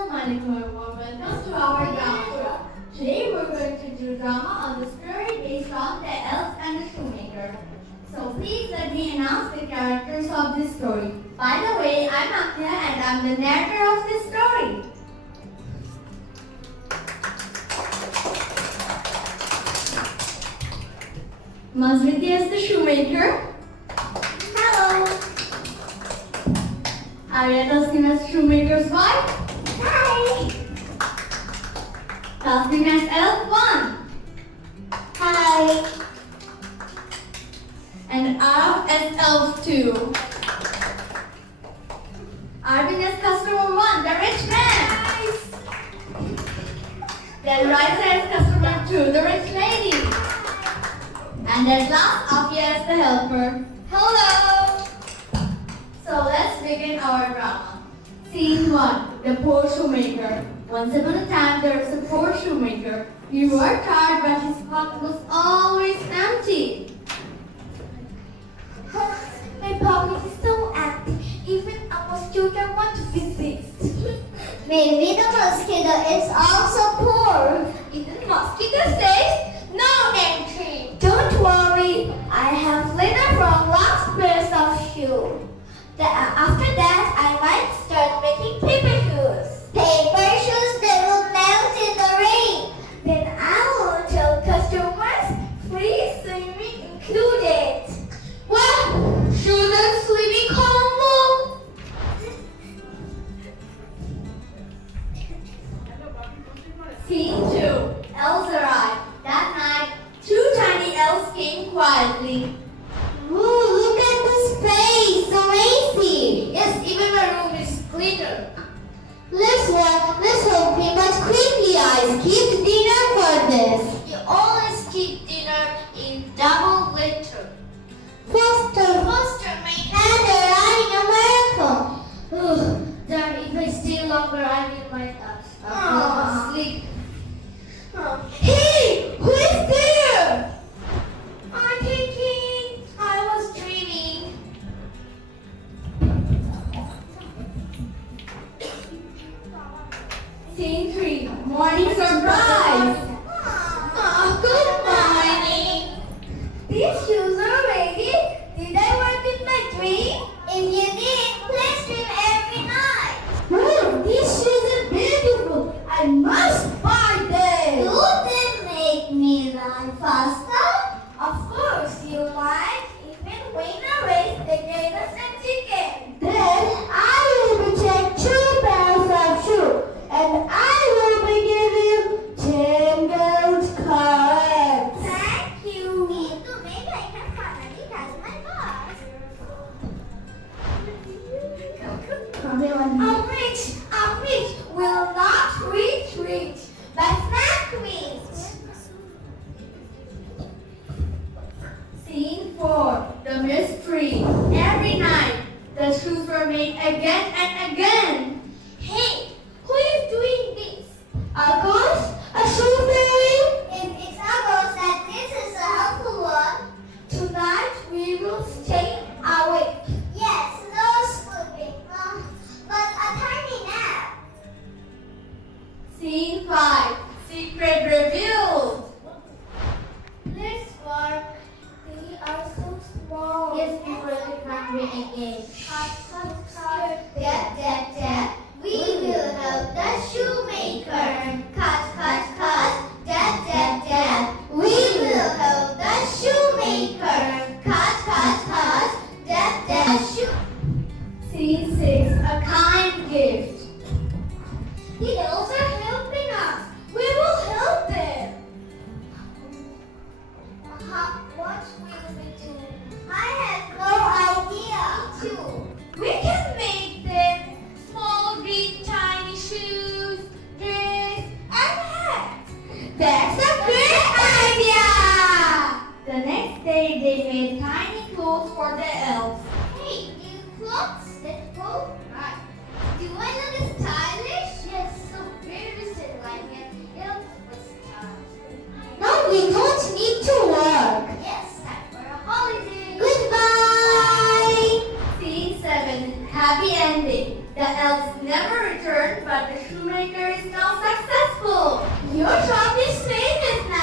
Assalamualaikum everyone, welcome to our drama club. Today we're going to do drama on the story based on the elf and the shoemaker. So please let me announce the characters of this story. By the way, I'm Akhya and I'm the narrator of this story. Mazriti as the shoemaker. Hello. Arya Tasnim as shoemaker's wife. Hi. Tasnim as elf 1. Hi. And Araf as elf 2. Arvin as customer 1, the rich man. Nice. Then Raisa as customer 2, the rich lady. And at last, Afia as the helper. Hello! So let's begin our drama. Scene 1, the poor shoemaker. Once upon a time, there was a poor shoemaker. He worked hard, but his pocket was always empty. My pocket is so empty, even a mosquito want to visit. Maybe the mosquito is also poor. Even mosquito says no entry. Don't worry, I have linen from last pairs of shoes. After that, I might start making paper shoes. Paper shoes that will melt in the rain. Then I will tell customers free swimming included. What? Shoes and swimming combo? Scene 2, elves arrived. That night, 2 tiny elves came quietly. Ooh, look at this space, amazing. Yes, even my room is cleaner. Let's hope we must quickly eyes keep dinner for this. You always keep dinner in double glitter. Faster, mate. and they're running a marathon. Darn, if I stay longer, I will might sleep. Hey, who is there? I'm thinking I was dreaming. Scene 3, morning surprise. Good morning. These shoes are ready. Did I work in my dream? If you did, please dream every night. These shoes are beautiful. I must buy them. Do they make me run faster? Of course, you might even win a race against us a chicken. Then I will be taking 2 pairs of shoes, and I will be giving you 10 gold coins. Thank you. Me too. Maybe I can finally catch my bus. I'm rich. Will not rich, but snack rich. Scene 4, the mystery. Every night, the shoes were made again and again. Hey, who is doing this? A ghost? A shoe fairy? If it's a ghost, then this is a helpful one. Tonight we will stay awake. Yes, no sleeping, but a tiny nap. Scene 5, secret revealed. Let's work. They are so small. Yes, before the country again. Cut. Dad. We will help the shoemaker. Cut. Dad. We will help the shoemaker. Cut. Dad. Scene 6, a kind gift. The elves are helping us. We will help them. What will we do? I have no idea. Too. We can make them small, green, tiny shoes, dress, and hats. That's a great idea. The next day, they made tiny clothes for the elves. Hey, new clothes that both right. Do I look stylish? Yes, so very stylish, like an elf with stars. No, we don't need to work. Yes, time for a holiday. Goodbye. Scene 7, happy ending. The elves never returned but the shoemaker is now successful. Your shop is famous now.